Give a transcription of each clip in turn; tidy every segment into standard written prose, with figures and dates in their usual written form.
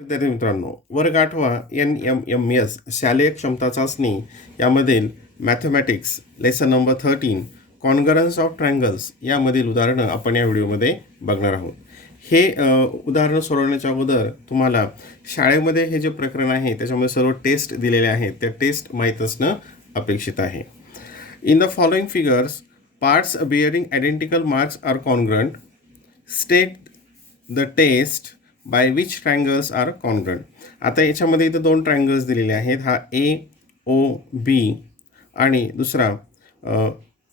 विद्यार्थी मित्रांनो, वर्ग 8वा NMMS शालेय क्षमता चाचणी यामधील mathematics lesson number 13 congruence of triangles यामधील उदाहरणं आपण या व्हिडिओमध्ये बघणार आहोत. हे उदाहरणं सोडवण्याच्या अगोदर तुम्हाला शाळेमध्ये हे जे प्रकरण आहे त्याच्यामध्ये सर्व टेस्ट दिलेले आहेत, त्या टेस्ट माहीत असणं अपेक्षित आहे. In the following figures parts bearing identical marks are congruent. State the test by which triangles are congruent. आता याच्यामध्ये इथं दोन ट्रायंगल्स दिलेले आहेत. हा AOB आणि दुसरा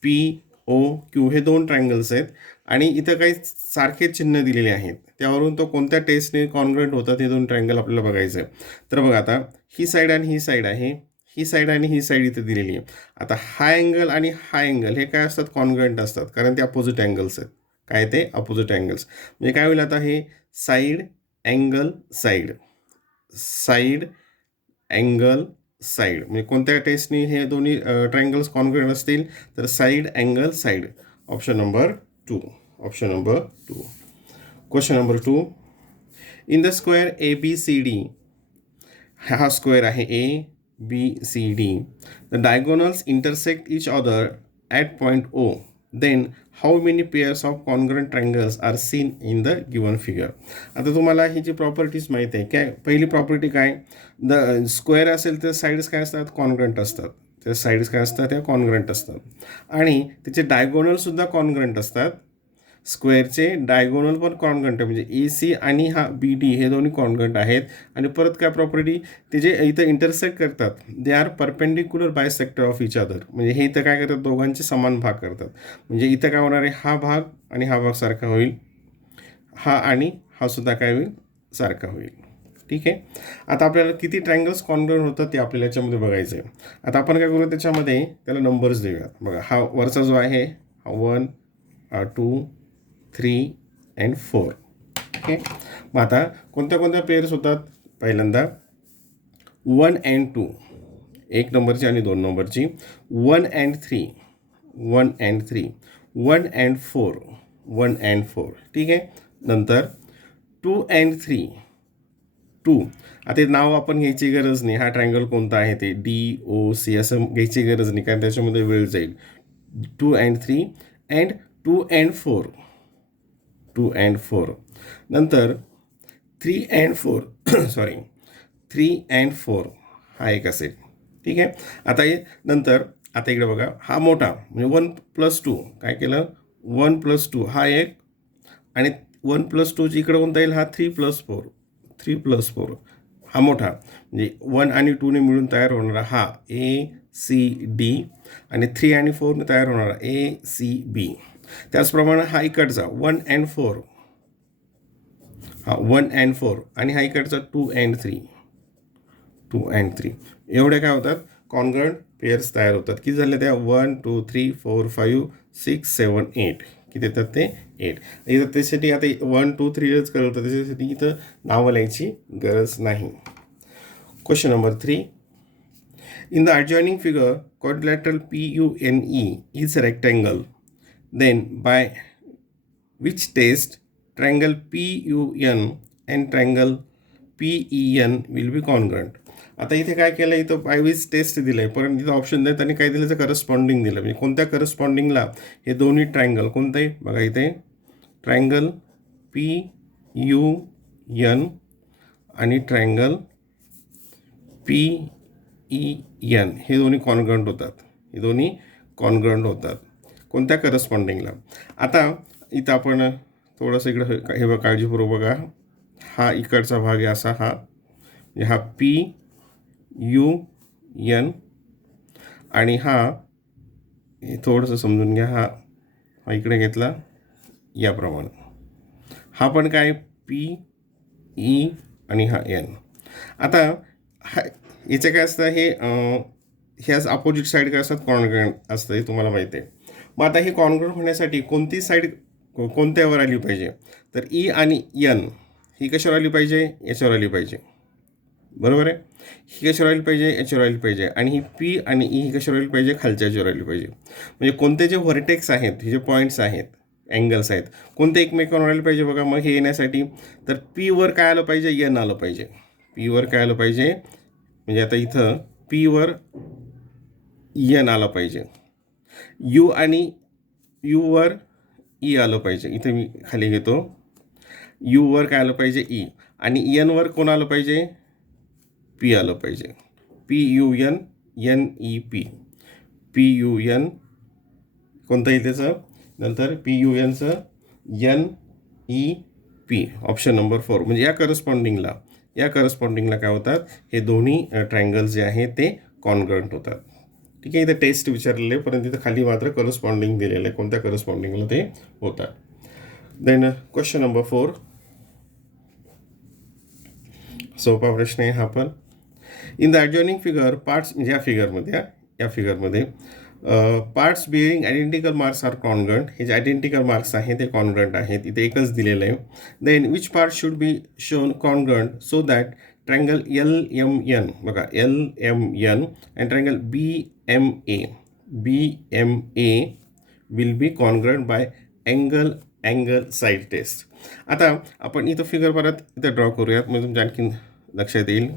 POQ हे दोन ट्रायंगल्स आहेत आणि इथं काही सारखे चिन्ह दिलेले आहेत. त्यावरून तो कोणत्या टेस्टने कॉन्ग्रंट होतात हे दोन ट्रायंगल आपल्याला बघायचं आहे. तर बघा, आता ही साईड आणि ही साईड आहे, ही साईड आणि ही साईड इथे दिलेली आहे. आता हा अँगल आणि हा अँगल हे काय असतात, कॉन्ग्रंट असतात, कारण ते अपोजिट अँगल्स आहेत. काय ते अपोजिट अँगल्स म्हणजे काय होईल, आता हे side angle side, side angle side म्हणजे कोणत्या टेस्टनी हे दोन्ही ट्रायंगल्स कॉन्ग्रंट असतील, तर side angle side. Option number 2. Option number 2. Question number 2. In the square ABCD, हा स्क्वेअर आहे ABCD. The diagonals intersect each other at point O. Then how many pairs of congruent triangles are seen in the given figure. आता तुम्हाला ही जी properties माहीत आहे काय. पहिली property काय, the square असेल तर साईड्स काय असतात, कॉन्ग्रंट असतात. त्या साईड्स काय असतात, त्या कॉन्ग्रंट असतात आणि त्याचे डायगोनलसुद्धा कॉन्ग्रंट असतात. स्क्वेअरचे डायगोनल पण कॉन्ग्रंट आहे, म्हणजे AC आणि हा BD हे दोन्ही कॉन्ग्रंट आहेत. आणि परत काय प्रॉपर्टी, ते जे इथं इंटरसेक्ट करतात, they are perpendicular bisector of each other. म्हणजे हे इथं काय करतात, दोघांचे समान भाग करतात. म्हणजे इथं काय होणार आहे, हा भाग आणि हा भाग सारखा होईल, हा आणि हा सुद्धा काय होईल, सारखा होईल. ठीक आहे. आता आपल्याला किती ट्रायंगल्स कॉन्ग्रंट होतात ते आपल्याला याच्यामध्ये बघायचं आहे. आता आपण काय करू, त्याच्यामध्ये त्याला नंबर्स देऊयात. बघा, हा वरचा जो आहे हा 1, 2, 3 and 4. ओके. मग आता कोणत्या कोणत्या पेअर्स होतात, पहिल्यांदा 1 and 2 एक नंबरची आणि 2 नंबरची, 1 and 3, 1 and 3, 1 and 4, 1 and 4. ठीक आहे. नंतर 2 and 3, 2. आता हे नाव आपण घ्यायची गरज नाही, हा ट्रायंगल कोणता आहे ते DOC असं घ्यायची गरज नाही, कारण त्याच्यामध्ये वेळ जाईल. 2 and 3 and 2 and 4, 2 and 4. नंतर 3 and 4 सॉरी 3 and 4 हा एक असेल. ठीक आहे. आता हे नंतर आता इकडे बघा, हा मोठा म्हणजे 1 + 2 काय केलं, 1 + 2 हा एक, आणि 1 + 2 इकडे कोणता येईल, हा 3 + 4, 3 + 4 हा मोठा, म्हणजे 1 आणि 2ने मिळून तयार होणारा हा ACD आणि 3 आणि 4ने तयार होणारा ACB. त्याचप्रमाणे हा इकडचा 1 and 4, हा 1 and 4 आणि हा इकडचा 2 and 3, 2 and 3. एवढे काय होतात, कॉन्ग्रंट पेअर्स तयार होतात. किती झाले त्या, 1 2 3 4 5 6 7 8. किती येतात ते, 8. इथं त्यासाठी आता 1 2 3च करत, त्याच्यासाठी इथं नावं लिहायची गरज नाही. Question number 3. In the adjoining figure, quadrilateral PUNE is a rectangle. Then by which test triangle PUN and triangle PEN will be congruent. आता इथे काय केलं, इथं बायवीस टेस्ट दिलं आहे, पण इथं ऑप्शन देत आणि काय दिलं, तर करस्पॉन्डिंग दिलं. म्हणजे कोणत्या करस्पॉन्डिंगला हे दोन्ही ट्रायंगल कोणतं आहे बघा, इथे ट्रायंगल PUN आणि ट्रायंगल PEN हे दोन्ही कॉन्ग्रंट होतात. हे दोन्ही कॉन्ग्रंट होतात कोणत्या करस्पॉन्डिंगला. आता इथं आपण थोडंसं इकडं हे बघा, काळजीपूर्वक बघा, हा इकडचा भाग आहे असा, हा म्हणजे हा PUN आणि हा हे थोडंसं समजून घ्या, हा इकडे घेतला याप्रमाणे, हा पण काय PE आणि हा N. आता हा याचं काय असतं, हे ह्याच अपोजिट साईड काय असतात, कॉन्ग्रंट असतं, हे तुम्हाला माहिती आहे. मग आता हे कॉन्ग्रंट होण्यासाठी कोणती साईड कोणत्यावर आली पाहिजे, तर E आणि N ही कशावर आली पाहिजे, याच्यावर आली पाहिजे, बरोबर आहे. ही कशावर आली पाहिजे, याच्यावर आली पाहिजे. आणि ही P आणि E ही कशावर आली पाहिजे, खालच्या याच्यावर आली पाहिजे. म्हणजे कोणते जे व्हर्टेक्स आहेत, हे जे पॉईंट्स आहेत अँगल्स आहेत कोणते एकमेकांवर आले पाहिजे बघा. मग हे येण्यासाठी तर पीवर काय आलं पाहिजे, यन आलं पाहिजे. पीवर काय आलं पाहिजे, म्हणजे आता इथं पीवर यन आलं पाहिजे. यू आणि यूवर ई आलं पाहिजे. इथं मी खाली घेतो. यूवर काय आलं पाहिजे, ई. आणि यनवर कोण आलं पाहिजे, पी आलं पाहिजे. P U N N E P. P U N कोणतं आहे त्याचं, नंतर पी यू एनचं N E P. Option number 4. म्हणजे या करस्पॉन्डिंगला काय होतात, हे दोन्ही ट्रायंगल्स जे आहेत ते कॉन्ग्रंट होतात. ठीक आहे. इथं टेस्ट विचारलेले परंतु इथं खाली मात्र करस्पॉन्डिंग दिलेलं आहे, कोणत्या करस्पॉन्डिंगला ते होतात. Then question number 4. सोपा प्रश्न आहे हा पण. In the adjoining figure parts, म्हणजे या फिगरमध्ये parts bearing identical marks are congruent. हे जे आयडेंटिकल मार्क्स आहेत ते कॉन्ग्रंट आहेत. इथे एकच दिलेलं आहे. Then which part should be shown congruent so that triangle LMN बघा, LMN and triangle BMA will be congruent by angle side test. आता आपण इथं फिगर परत इथं ड्रॉ करूयात, म्हणजे तुमच्या आणखीन लक्षात येईल.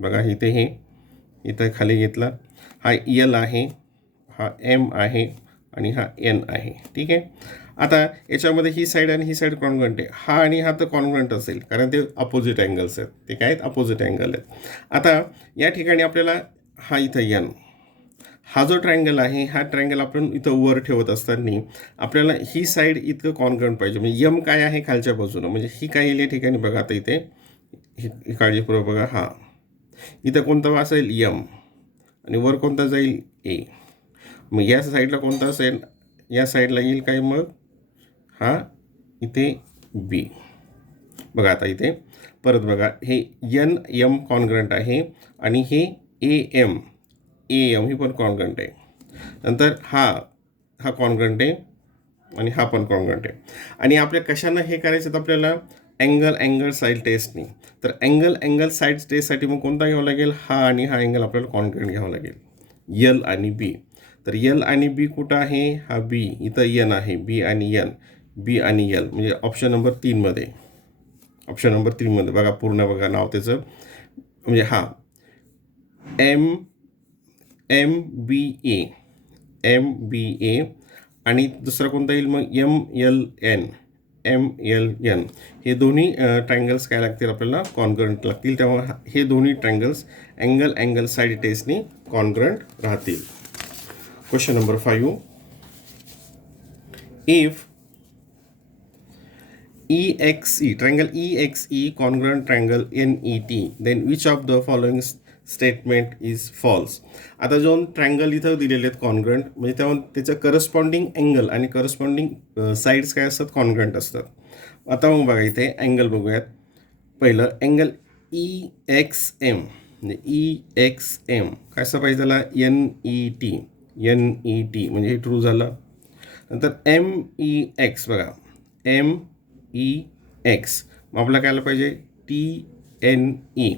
बघा इथे हे इथं खाली घेतला, हा L आहे, हा M आहे आणि हा N आहे. ठीक आहे. आता याच्यामध्ये ही साईड आणि ही साईड कॉन्ग्रंट आहे. हा आणि हा तर कॉन्ग्रंट असेल कारण ते अपोजिट अँगल्स आहेत. ते काय आहेत, अपोजिट अँगल आहेत. आता या ठिकाणी आपल्याला हा इथं N, हा जो ट्रायंगल आहे, हा ट्रायंगल आपण इथं वर ठेवत असताना आपल्याला ही साईड इतकं कॉन्ग्रंट पाहिजे. म्हणजे यम काय आहे खालच्या बाजूनं, म्हणजे ही काय येईल या ठिकाणी बघा. आता इथे ही काळजीपूर्वक बघा. हा इथं कोणता असेल यम आणि वर कोणता जाईल ए. मग या साईडला कोणता असेल, या साईडला येईल काय, मग हा इथे बी. बघा आता इथे परत बघा, हे NM कॉन्ग्रंट आहे आणि हे AM ही पण कॉन्ग्रंट आहे. नंतर हा कॉन्ग्रंट आहे आणि हा पण कॉन्ग्रंट आहे. आणि आपल्या कशानं हे करायचं तर आपल्याला अँगल साईड टेस्टनी. तर अँगल साईड टेस्टसाठी मग कोणता घ्यावा लागेल, हा आणि हा अँगल आपल्याला कॉन्ग्रंट घ्यावा लागेल, L आणि B. तर L आणि B कुठं आहे, हा B. इथं N आहे, B आणि N, B आणि L. म्हणजे ऑप्शन नंबर 3मध्ये बघा, पूर्ण बघा नाव त्याचं, म्हणजे हा MBA आणि दुसरा कोणता येईल मग MLN. हे दोन्ही ट्रायंगल्स काय लागतील आपल्याला, कॉन्ग्रंट लागतील. तेव्हा हे दोन्ही ट्रायंगल्स अँगल साईड टेस्टनी कॉन्ग्रंट राहतील. Question number 5. If triangle EXE congruent triangle NET, then which of the following statement is false. आता जो ट्रायंगल इथं दिलेले आहेत कॉन्ग्रंट, म्हणजे तेव्हा त्याचं करस्पॉन्डिंग अँगल आणि करस्पॉन्डिंग साईड्स काय असतात, कॉन्ग्रंट असतात. आता मग बघा इथे अँगल बघूयात. पहिलं अँगल EXM, म्हणजे EXM कसं पाहिजे त्याला, NET म्हणजे हे ट्रू झालं. नंतर MEX बघा, MEX मग आपल्याला काय आलं पाहिजे, TNE.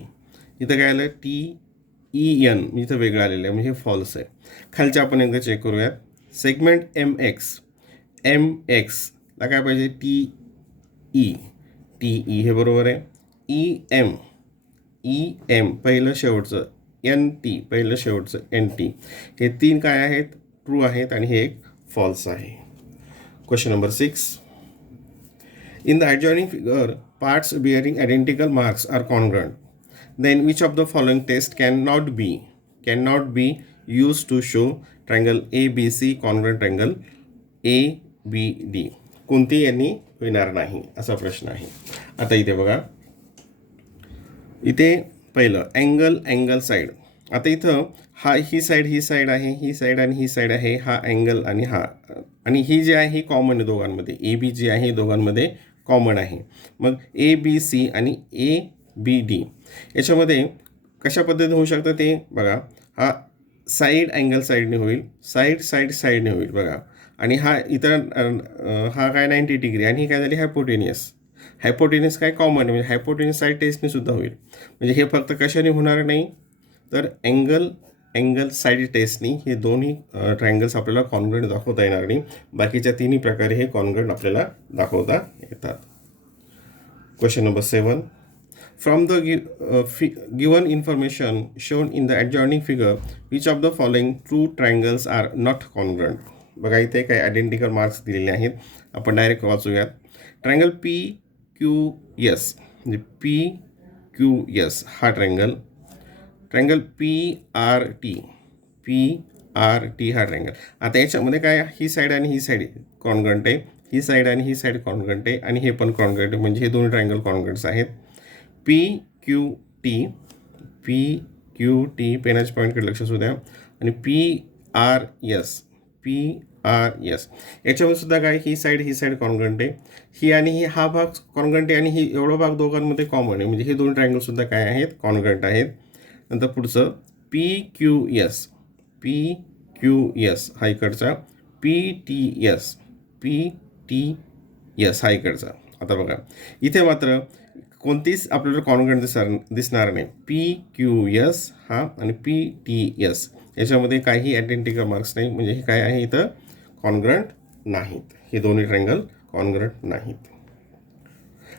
इथं काय आलं, TEN, इथं वेगळं आलेलं आहे, म्हणजे हे फॉल्स आहे. खालच्या आपण एकदा चेक करूयात. सेगमेंट MXला काय पाहिजे, TE हे बरोबर आहे. EM पहिलं शेवटचं, NT पहिलं शेवटचं, NT. हे 3 काय आहेत, ट्रू आहेत आणि हे एक फॉल्स आहे. Question number 6. In the adjoining figure, parts bearing identical marks are congruent. Then which of the following test cannot be used to show triangle ABC congruent triangle ABD? कोणती यांनी होणार नाही असा प्रश्न आहे. आता इथे बघा, इथे पहिलं अँगल साईड. आता इथं ही साईड आहे, ही साईड आणि ही साईड आहे, हा अँगल आणि हा, आणि ही जी आहे ही कॉमन आहे दोघांमध्ये. AB जी आहे दोघांमध्ये कॉमन आहे. मग ABC आणि ABD याच्यामध्ये कशा पद्धतीने होऊ शकतं ते बघा. हा साईड अँगल साईडने होईल, साईडने होईल बघा. आणि हा इतर हा काय 90 डिग्री आणि ही काय झाली हायपोटेनियस काय कॉमन आहे, म्हणजे हायपोटेनियस साईड टेस्टने सुद्धा होईल. म्हणजे हे फक्त कशाने होणार नाही तर अँगल साईड टेस्टनी हे दोन्ही ट्रायंगल्स आपल्याला कॉन्ग्रंट दाखवता येणार नाही. बाकीच्या तिन्ही प्रकारे हे कॉन्ग्रंट आपल्याला दाखवता येतात. Question number 7. From the given information shown in the adjoining figure, which of the following two triangles are not congruent? बघा इथे काही आयडेंटिकल मार्क्स दिलेले आहेत. आपण डायरेक्ट वाचूयात. ट्रायंगल पी क्यू एस म्हणजे पी क्यू एस हा triangle, triangle P R T हा ट्रायंगल. आता याच्यामध्ये काय, ही साईड आणि ही साईड कॉन्ग्रंट आहे, ही साईड आणि ही साईड कॉन्ग्रंट आहे, आणि हे पण कॉन्ग्रंट आहे. म्हणजे हे दोन ट्रायंगल कॉन्ग्रंट्स आहेत. पी क्यू टी पेनाच्या पॉईंटकडे लक्ष असू द्या. आणि पी आर एस याच्यामध्ये सुद्धा काय, ही साईड कॉन्ग्रंट आहे, ही आणि ही हा भाग कॉन्ग्रंट आहे, आणि ही एवढा भाग दोघांमध्ये कॉमन आहे. म्हणजे हे दोन ट्रायंगलसुद्धा काय आहेत, कॉन्ग्रंट आहेत. नंतर पुढचं पी क्यू एस हा इकडचा, पी टी एस हा इकडचा. आता बघा इथे मात्र कोणतीच आपल्याला कॉन्ग्रंट दिसणार नाही. पी क्यू एस हा आणि पी टी एस याच्यामध्ये काही आयडेंटिकल मार्क्स नाही. म्हणजे हे काय आहे, इथं कॉन्ग्रंट नाहीत. हे दोन्ही ट्रायंगल कॉन्ग्रंट नाहीत.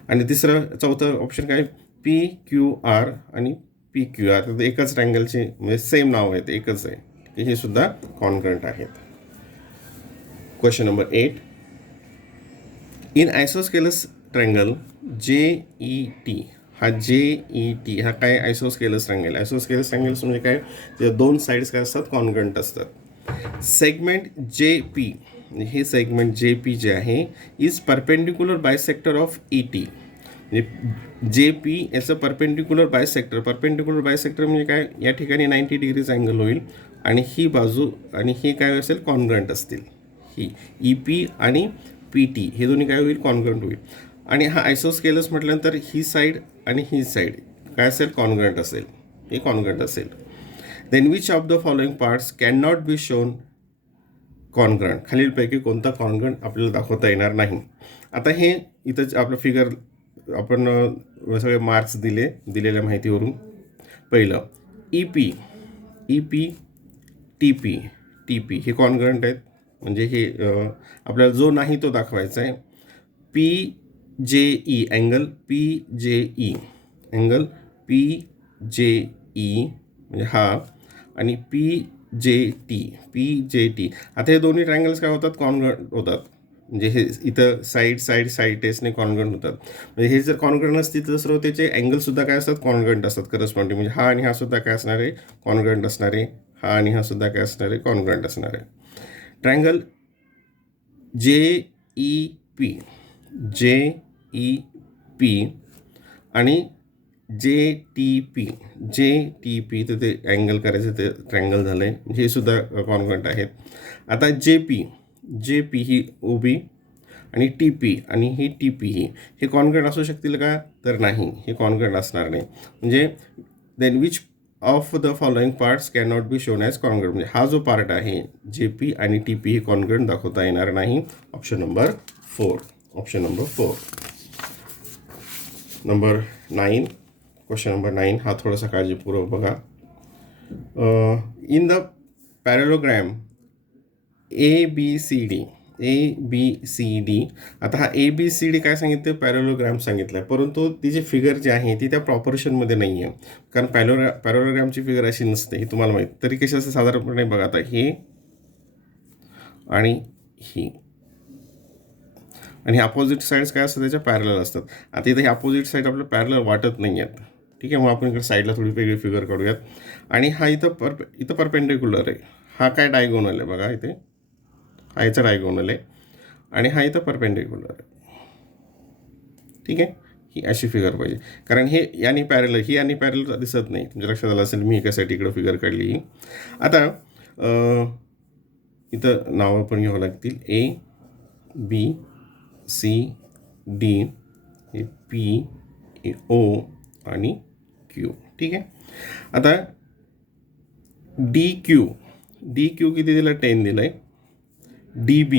आणि चौथं ऑप्शन काय, पी क्यू आर आणि पी क्यू आर, तर एकच ट्रायंगलचे म्हणजे सेम नाव आहे, ते एकच आहे, की हे सुद्धा कॉन्ग्रंट आहेत. Question number 8. In isosceles triangle JET हा काय आयसोस्केलस ट्रायंगल. आयसोस्केलस ट्रायंगल्स म्हणजे काय, ते दोन साईड्स काय असतात, कॉन्ग्रंट असतात. सेगमेंट JP हे सेगमेंट JP जे आहे is perpendicular bisector of ET. म्हणजे JP याचं परपेंडिक्युलर बायसेक्टर म्हणजे काय, या ठिकाणी 90 डिग्रीज अँगल होईल, आणि ही बाजू आणि हे काय असेल, कॉन्ग्रंट असतील. ही EP आणि PT हे दोन्ही काय होईल, कॉन्ग्रंट होईल. आणि हा आयसोस्केलस म्हटल्यानंतर ही साईड आणि ही साईड काय असेल, कॉन्ग्रंट असेल, हे कॉन्ग्रंट असेल. Then which of the following parts can not be shown congruent. खालीलपैकी कोणता कॉन्ग्रंट आपल्याला दाखवता येणार नाही. आता हे इथं आपलं फिगर आपण सगळे मार्क्स दिलेल्या माहितीवरून. पहिलं EP TP हे कॉन्ग्रंट आहेत. म्हणजे हे आपल्याला जो नाही तो दाखवायचा आहे. PJE अँगल PJE म्हणजे हा, आणि PJT. आता हे दोन्ही ट्रायंगल्स काय होतात, कॉन्ग्रंट होतात. म्हणजे हे इथं साईड टेस्टने कॉन्ग्रंट होतात. म्हणजे हे जर कॉन्ग्रंट नसतील तर सर्व त्याचे अँगलसुद्धा काय असतात, कॉन्ग्रंट असतात करस्पॉन्डिंग. म्हणजे हा आणि हा सुद्धा काय असणार आहे, कॉन्ग्रंट असणार आहे. हा आणि हा सुद्धा काय असणार आहे, कॉन्ग्रंट असणार आहे. ट्रायंगल JEP आणि JTP तर ते अँगल करायचं, ते ट्रायंगल झालं आहे. हे सुद्धा कॉन्ग्रंट आहेत. आता JP ही OB आणि TP आणि ही TP हे कॉन्ग्रंट असू शकतील का, तर नाही, हे कॉन्ग्रंट असणार नाही. म्हणजे then which of the following parts can not be shown as congruent. म्हणजे हा जो पार्ट आहे JP आणि TP हे कॉन्ग्रंट दाखवता येणार नाही. Option number 4. Number 9. Question number 9 हा थोडासा काळजीपूर्वक बघा. In the parallelogram ABCD. आता हा ABCD काय सांगितलं, पॅरेलोग्रॅम सांगितलं आहे, परंतु ती जी फिगर जी आहे ती त्या प्रॉपोर्शनमध्ये नाही आहे. कारण पॅरेलोग्रॅमची फिगर अशी नसते, हे तुम्हाला माहीत. तरी कशी असं साधारणपणे बघा, आता हे आणि ही आणि अपोजिट साईड्स काय असतात, त्याच्या पॅरलल असतात. आता इथे हे अपोजिट साईड आपल्याला पॅरलल वाटत नाही आहेत. ठीक आहे, मग आपण इकडे साईडला थोडी वेगळी फिगर काढूयात. आणि हा इथं परपेंडिक्युलर आहे. हा काय डायगोनल आहे बघा, इथे हा याचा डायगोनल आहे, आणि हा इथं परपेंडिक्युलर आहे. ठीक आहे, ही अशी फिगर पाहिजे. कारण हे यानी पॅरलल दिसत नाही. तुमच्या लक्षात आलं असेल मी एकासाठी इकडं फिगर काढली. आता इथं नावं पण घ्यावं लागतील. ABCD हे PO आणि Q. ठीक आहे. आता DQ किती दिलं, 10 दिलं आहे. DB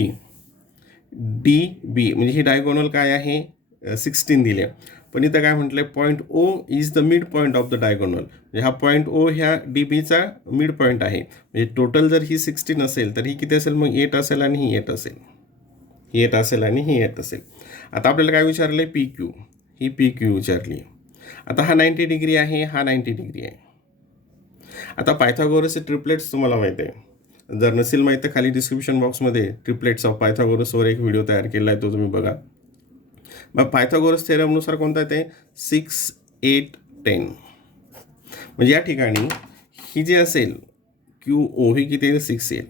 म्हणजे ही डायगोनल काय आहे, 16 दिले. पण इथं काय म्हटलं आहे, point O is the mid point of the diagonal. म्हणजे हा पॉईंट ओ ह्या डी बीचा मिड पॉईंट आहे. म्हणजे टोटल जर ही 16 असेल तर ही किती असेल मग 8 असेल आणि ही 8 असेल, ही 8 असेल आणि ही 8 असेल. आता आपल्याला काय विचारलं आहे, पी क्यू, ही पी क्यू विचारली. आता हा 90 डिग्री आहे, हा 90 डिग्री आहे. आता पायथागोरसचे ट्रिपलेट्स तुम्हाला माहीत आहे. जर नसेल माहीत तर खाली डिस्क्रिप्शन बॉक्समध्ये ट्रिपलेट्स ऑफ पायथागोरसवर एक व्हिडिओ तयार केला आहे, तो तुम्ही बघा. मग पायथागोरस थेरमनुसार कोणता येते, 6, 8, 10. म्हणजे या ठिकाणी ही जी असेल क्यू ओ ही किती येईल, 6 येईल.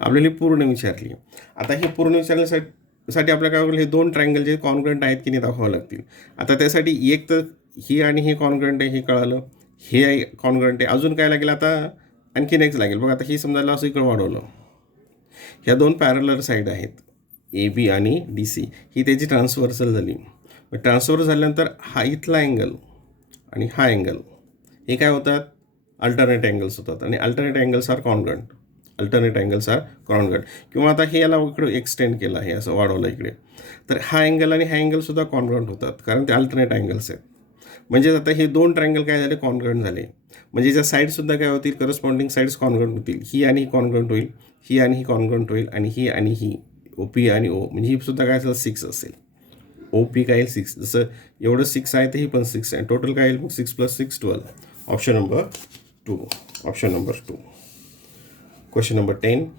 आपल्याला पूर्ण विचारली. आता ही पूर्ण विचारण्यासाठी आपल्याला काय होईल, हे दोन ट्रायंगल जे कॉन्ग्रंट आहेत की नाही दाखवावं लागतील. आता त्यासाठी एक तर ही आणि हे कॉन्ग्रंट आहे हे कळालं, हे कॉन्ग्रंट आहे. अजून काय लागेल, आता आणखीन एक लागेल बघा. आता ही समजायला असं इकडं वाढवलं, ह्या दोन पॅरलर साईड आहेत ए बी आणि डी सी, ही त्याची ट्रान्सव्हर्सल झाली. मग ट्रान्सफर झाल्यानंतर हा इथला अँगल आणि हा अँगल हे काय होतात, अल्टरनेट अँगल्स होतात. आणि alternate angles are congruent, alternate angles are congruent. किंवा आता हे याला इकडं एक्सटेंड केलं आहे, असं वाढवलं इकडे, तर हा अँगल आणि हा अँगलसुद्धा कॉन्ग्रंट होतात, कारण ते अल्टरनेट अँगल्स आहेत. म्हणजे आता हे दोन ट्रायंगल काय झाले, कॉन्ग्रंट झाले. म्हणजे ज्या साईडसुद्धा काय होतील, करस्पॉन्डिंग साईड्स कॉन्ग्रंट होतील. ही आणि ही कॉन्ग्रंट होईल, ही आणि ही कॉन्ग्रंट होईल, आणि ही ओ पी आणि ओ, म्हणजे ही सुद्धा काय असेल, 6 असेल. ओ पी काय येईल, 6. जसं एवढं 6 आहे तर ही पण 6 आहे. टोटल काय येईल मग, 6 + 6 12. Option number 2. Option number 2. Question number 10.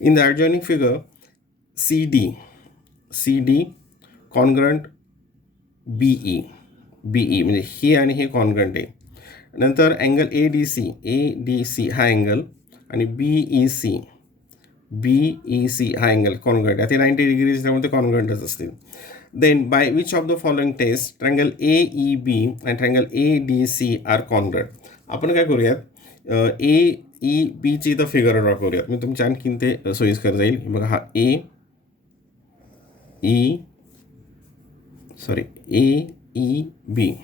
In the adjoining figure CD congruent BE, म्हणजे ही आणि हे कॉन्ग्रंट आहे. नंतर अँगल ADC हा अँगल आणि BEC हा अँगल कॉन्ग्रंट आहे. ते 90 डिग्रीज त्यामुळे कॉन्ग्रंटच असतील. Then by which of the following test triangle AEB and triangle ADC are congruent. आपण काय करूयात, AEBची इथं फिगर ड्रॉ करूयात. मी तुमच्या आणखीन ते सोयीस्कर जाईल. बघा, हा AEB,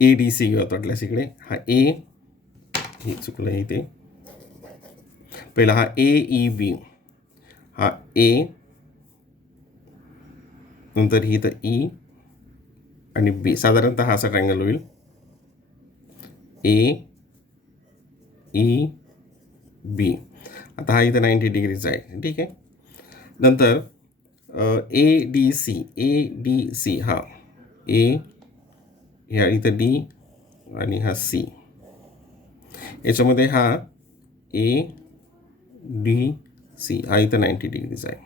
ADC घेऊयात वाटल्यास इकडे. हा हे चुकलं आहे ते. पहिला हा AEB, हा A, नंतर ही तर E आणि B. साधारणतः हा असा ट्रँगल होईल, AEB. आता हा इथं 90 डिग्रीचा आहे, ठीक आहे. नंतर ADC हा A, ह्या इथं D आणि हा C. याच्यामध्ये हा ADC हा इथं 90 डिग्रीचा आहे,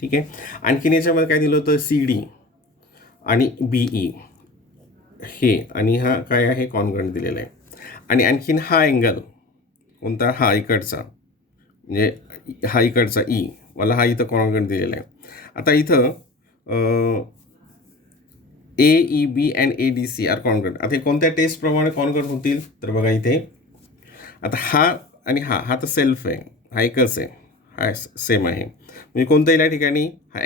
ठीक आहे. आणखीन याच्यामध्ये काय दिलं होतं, CD आणि BE हे, आणि हा काय आहे, कॉन्ग्रंट दिलेला आहे. आणि आणखीन हा अँगल कोणता, हा इकडचा, म्हणजे हा इकडचा E मला हा इथं कॉन्ग्रंट दिलेला आहे. आता इथं AEB and ADC are congruent. आता हे कोणत्या टेस्टप्रमाणे कॉन्ग्रंट होतील, तर बघा इथे. आता हा आणि हा तर सेल्फ आहे, हा एकच आहे, हा सेम आहे. म्हणजे कोणतं येईल या ठिकाणी, हा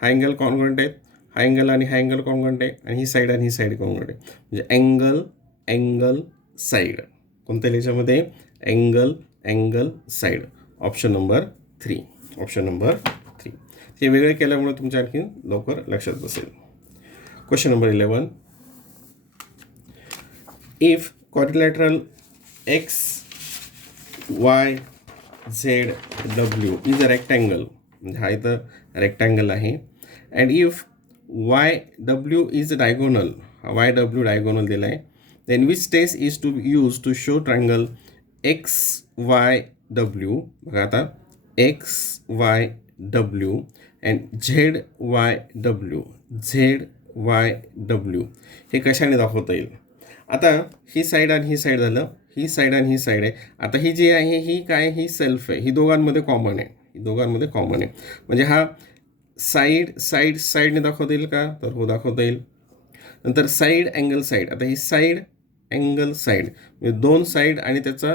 अँगल कॉन्ग्रंट आहेत, हा अँगल आणि हा अँगल कॉन्ग्रंट आहे, आणि ही साईड आणि ही साईड कॉन्ग्रंट आहे. म्हणजे अँगल साईड कोणत्या याच्यामध्ये, angle side. Option number 3. Option number 3. हे वेगळे केल्यामुळे तुमच्या आणखी लवकर लक्षात बसेल. Question number 11. If quadrilateral XYZW is a rectangle, म्हणजे हा इथं रेक्टँगल आहे. And if YW is diagonal, हा YW डायगोनल दिला आहे. Then which test is to use to show triangle XYW. बघा आता, XYW अँड ZYW हे कशाने दाखवता येईल. आता ही साईड आणि ही साईड झालं, ही साईड आणि ही साईड आहे. आता ही जी आहे ही काय, ही सेल्फ आहे, ही दोघांमध्ये कॉमन आहे, म्हणजे हा साईडने दाखवता येईल का, तर हो दाखवता येईल. नंतर साईड अँगल साईड. आता ही साईड अँगल साईड म्हणजे दोन साईड आणि त्याचा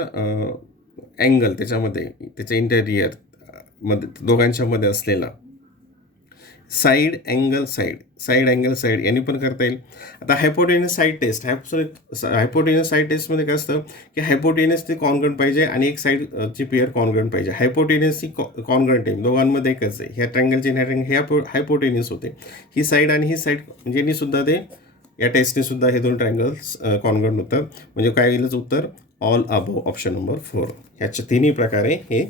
अँगल त्याच्यामध्ये, त्याच्या इंटेरियर मध्ये दोघांच्या मध्ये असलेला side angle side angle side यांनी पण करता येईल. आता hypotenuse side test hypotenuse side टेस्टमध्ये काय असतं की हायपोटेनियस ती कॉन्ग्रंट पाहिजे आणि एक साईडची पेअर कॉन्ग्रंट पाहिजे. हायपोटेनियस ही कॉन्ग्रंट आहे, दोघांमध्ये एकच आहे. ह्या ट्रँगलचे ह्या ट्रँगल हे हायपोटेनियस होते. ही साईड आणि ही साईड म्हणजे सुद्धा ते या टेस्टने सुद्धा हे दोन ट्रँगल्स कॉन्ग्रंट होतात. म्हणजे काय येईलच उत्तर ऑल अबोव ऑप्शन नंबर 4. ह्याच्या तिन्ही प्रकारे हे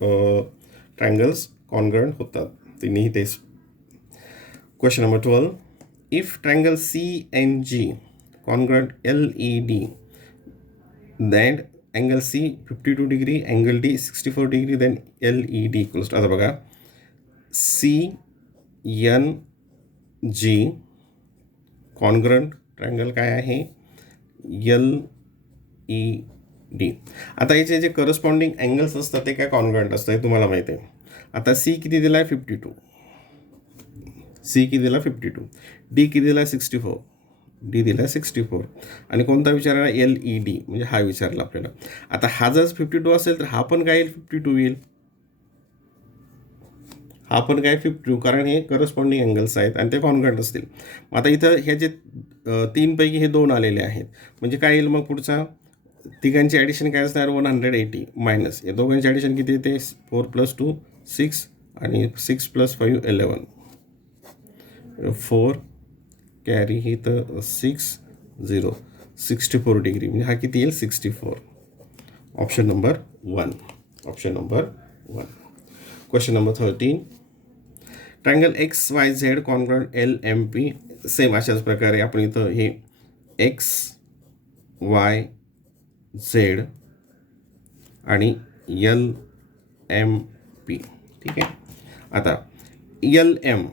ट्रँगल्स कॉन्ग्रंट होतात, तिन्ही taste. Question number 12. If triangle CNG congruent LED, then angle C 52 degree, angle D 64 degree, then LED equals to, आता बघा CNG congruent triangle काय आहे LED. आता याचे जे करस्पॉन्डिंग अँगल्स असतात ते काय कॉन्ग्रंट असतं हे तुम्हाला माहिती आहे. आता C किती दिला आहे 52, सी किती दिला 52, डी किती दिला 64, डी दिला 64 आणि कोणता विचारला LED म्हणजे हा विचारला आपल्याला. आता हा जर 52 असेल तर हा पण काय येईल 52 येईल, हा पण काय 52, कारण हे करस्पॉन्डिंग अँगल्स आहेत आणि ते कॉन्ग्रंट असतील. आता इथं ह्या जे तीनपैकी हे दोन आलेले आहेत म्हणजे काय येईल मग पुढचा तिघांची ॲडिशन काय असणार 180 मायनस या दोघांची ॲडिशन किती येते 4 + 2 6 आणि 6 + 5 11, 4 कॅरी ही तर 6 0 64 डिग्री म्हणजे हा किती येईल 64. Option number 1. Option number 1. Question number 13. Triangle XYZ congruent LMP. Same अशाच प्रकारे आपण इथं हे XYZ आणि LMP. ठीक आहे. आता LM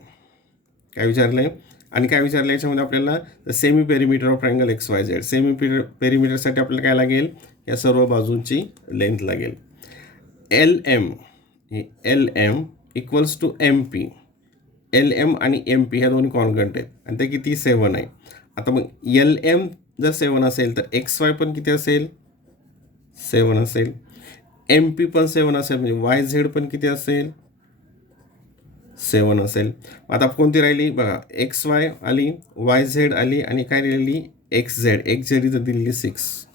काय विचारलं आहे आणि काय विचारलं याच्यामध्ये आपल्याला semi perimeter of triangle XYZ. Semi पेरिमीटरसाठी आपल्याला काय लागेल या सर्व बाजूंची लेंथ लागेल. LM equals to MP. LM आणि MP ह्या दोन्ही कॉन्ग्रंट आहेत आणि ते किती 7 आहे. आता मग LM जर 7 असेल तर XY पण किती असेल 7 असेल, MP पण 7 असेल म्हणजे YZ पण किती असेल 7 असेल. आता कोणती राहिली बघा XY आली, YZ आली आणि काय राहिली XZ इथं दिलेली 6.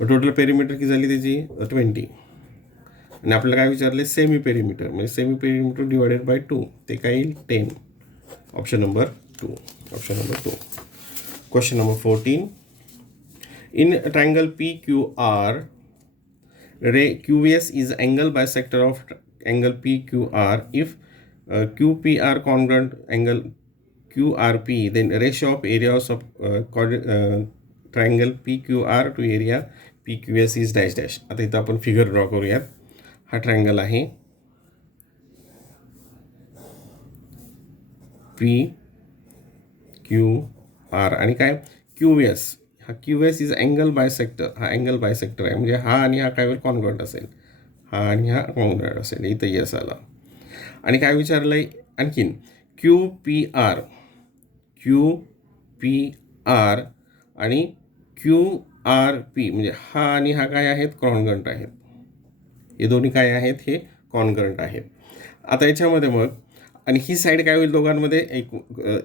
टोटल पेरिमीटर किती झाली त्याची 20 आणि आपल्याला काय विचारले सेमी पेरिमीटर म्हणजे सेमी पेरिमीटर डिवायडेड बाय 2 ते काय येईल 10. Option number 2. Option number 2. Question number 14. In triangle PQR ray QS is angle bisector of angle PQR. If QPR congruent angle QRP, then ratio of areas of triangle PQR to area PQS is dash dash. आता इथं आपण figure draw करूयात. हा triangle आहे PQR आणि काय QS. हा QS is angle bisector. हा अँगल बायसेक्टर आहे म्हणजे हा आणि हा काय होईल कॉन्ग्रंट असेल, हा आणि हा कॉन्ग्रंट असेल. इथं यस आला. आणि काय विचारलं आहे आणखीन QPR आणि QRP म्हणजे हा आणि हा काय आहेत कॉन्ग्रंट आहेत. हे दोन्ही काय आहेत हे कॉन्ग्रंट आहेत. आता याच्यामध्ये मग आणि ही साईड काय होईल दोघांमध्ये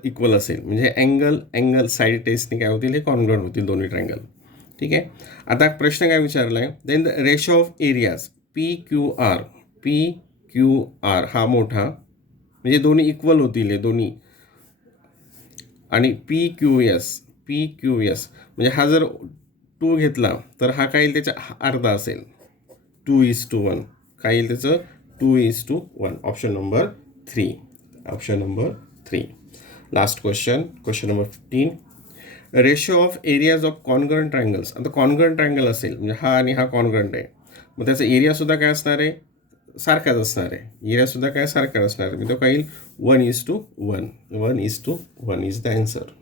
इक्वल असेल म्हणजे अँगल साईड टेस्टने काय होतील हे कॉन्ग्रंट होतील दोन्ही ट्रायंगल. ठीक आहे. आता प्रश्न काय विचारला आहे then the ratio of areas PQR हा मोठा म्हणजे दोन्ही इक्वल होतील हे दोन्ही आणि PQS म्हणजे हा जर 2 घेतला तर हा काय येईल त्याचा अर्धा असेल 2:1. काय येईल त्याचं 2:1. Option number 3. Option number 3. Last question number 15. Ratio of areas of congruent triangles. आता कॉन्ग्रंट ट्रायंगल असेल म्हणजे हा आणि हा कॉन्ग्रंट आहे मग त्याचा एरियासुद्धा काय असणार आहे सारखाच असणार आहे. एरियासुद्धा काय सारखाच असणार आहे. तो काय येईल 1:1. 1:1 इज द आन्सर.